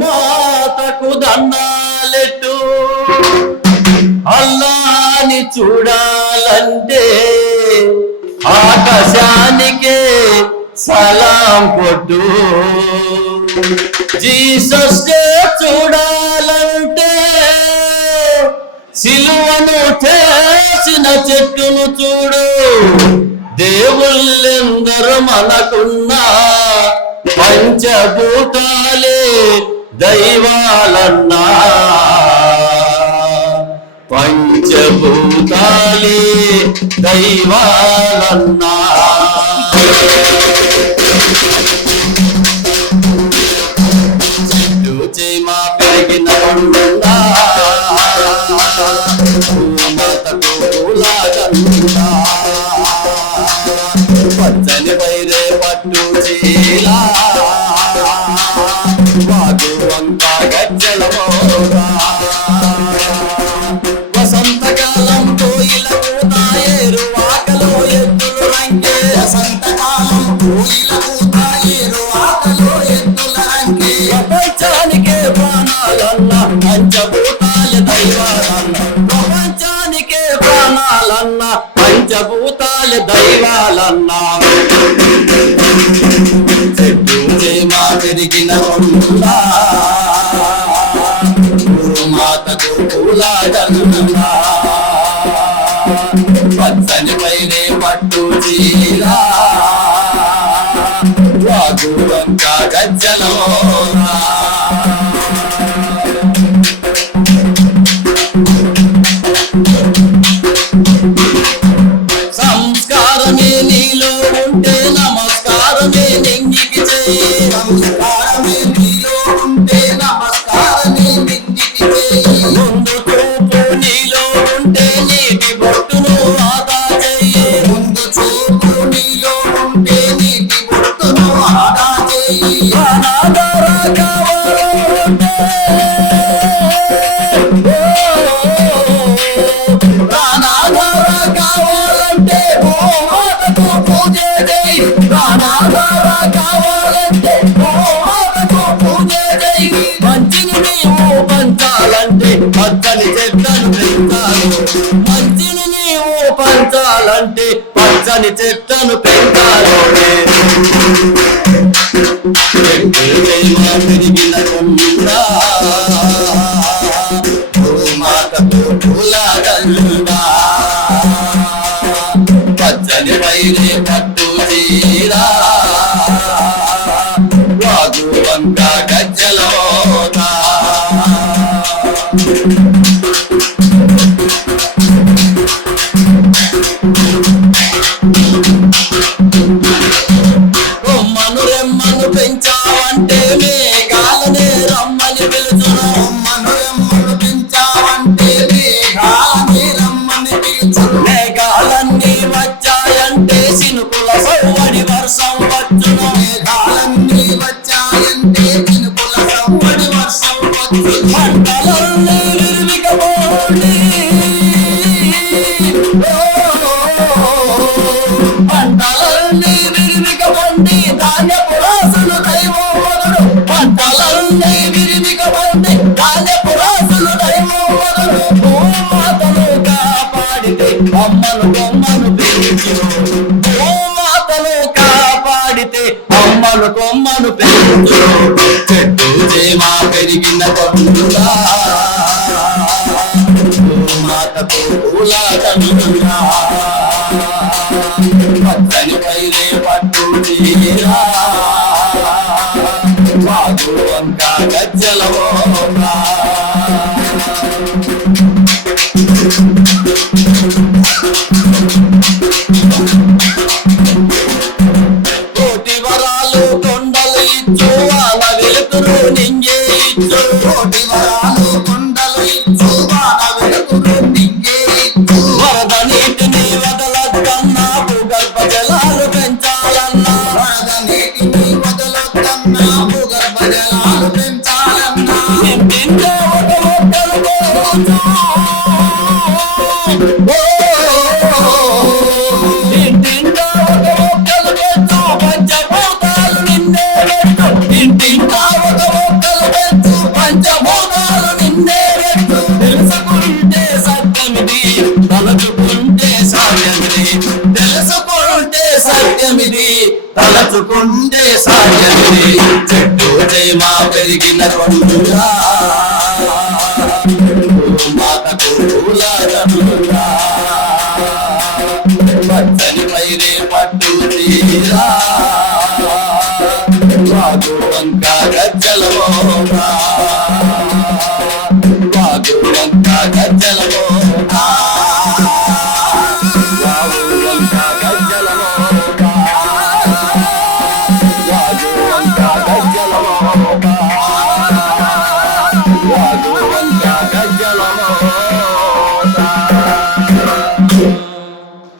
మాతకు దండాలెట్టు అల్లాని చూడాలంటే ఆకాశానికే సలాం కొట్టు. జీసస్ చూడాలంటే సిలువను చేసిన చెట్టును చూడు. దేవుళ్ళెందరూ మనకున్నా పంచభూతాలే దైవాలన్నా, పంచభూతాలే దైవాలన్నా. చెట్టు చేమ పెరిగిన కొండా భూమాతకు పూలాగండా, పచ్చని పైరే పట్టు చీలా వాగు వంక గజ్జల మోగా. వసంతకాలం కోయిల కూతాయేరు వాకలో ఎద్దులు రంగే. వసంతకాలం కోయిల కూతాయేరు వాకలో ఎద్దుల రంగే. ప్రపంచానికే ప్రాణాలన్న పంచభూతాల దైవాలన్న, ప్రపంచానికే ప్రాణాలన్న పంచభూతాల దైవాలన్న. చెట్టు చేమ పెరిగిన కొండా మాతకు పూలాగండా, పచ్చని పైరే పట్టు చీలా వాగు వంక గజ్జల మోగా. సంస్కారమే నీలో ఉంటే నమస్కారమే నింగికి చేయి. సంస్కారమే నీలో ఉంటే నమస్కారమే నింగికి చేయి. ముందు చూపు నీలో ఉంటే నీటి బొట్టును ఆదా చెయ్యి. ముందు చూపు నీలో ఉంటే నీటి బొట్టును ఆదా చెయ్యి. అనాథర కావాలంటే ప్రాణాధార కావాలంటే భూమాతకు పూజ చేయి. ప్రాణాధార కావాలంటే భూమాతకు పూజ చేయి. మంచిని నీవు పంచాలంటే పచ్చని చెట్లను పెంచాలి. మంచిని నీవు పంచాలంటే పచ్చని చెట్లను పెంచాలి. పెరిగిన కొండా భూమాతకు పూలాగండా, పచ్చని పైరే పట్టు చీలా వాగు వంక గజ్జల మోగా. కొమ్మను రెమ్మను పెంచావంటే మేఘాలనే రమ్మని పిలుచును. కొమ్మను రెమ్మను పెంచావంటే మేఘాలనే రమ్మని పిలుచును. మేఘాలన్నీ వచ్చాయంటే సినుకుల సవ్వడి వర్షం వచ్చును. మేఘాలన్నీ వచ్చాయంటే సినుకుల సవ్వడి వర్షం వచ్చును. పంటలన్నీ విరివిగబోడి, పంటలన్నీ విరివిగబోడి ధాన్యపు రాసులు దైవం వదడు. పంటలన్నీ విరివిగబోడి ధాన్యపు రాసులు దైవం వదడు. భూమాతను కాపాడితే అమ్మను కొమ్మను పెంచును. భూమాతను కాపాడితే అమ్మను కొమ్మను పెంచును. చెట్టు చేమ పెరిగిన కొండా భూమాతకు పూలాగండా, పచ్చని పైరే పట్టు చీలా వాగు వంక గజ్జల మోగా. కోటి వరాలు కొండలు ఇచ్చు వాన వెలుతురు నింగే ఇచ్చు. కోటి వరాలు కొండలు ఇచ్చు వాన వెలుతురు నింగే ఇచ్చు. వరద నీటిని వదలద్దన్నా భూగర్భ జలాలు పెంచాలన్నా. వరద నీటిని వదలద్దన్నా భూగర్భ జలాలు పెంచాలన్నా. ఇంటింట్లో ఒక మొక్కలు పోవచ్చు. ఇంటింట్లో ఒక మొక్కలు పెట్టు పంచభూతాలు నిన్నే పెట్టు. ఇంటింట్లో ఒక తలుచుకుంటే సాయని చెట్టు చేమ పెరిగిన కొండురా మాతకు పూలరా పచ్చని పైరే పట్టు తీరా వాగు వంక గజ్జల మోరా వాగు వంక గజ్జల మోరా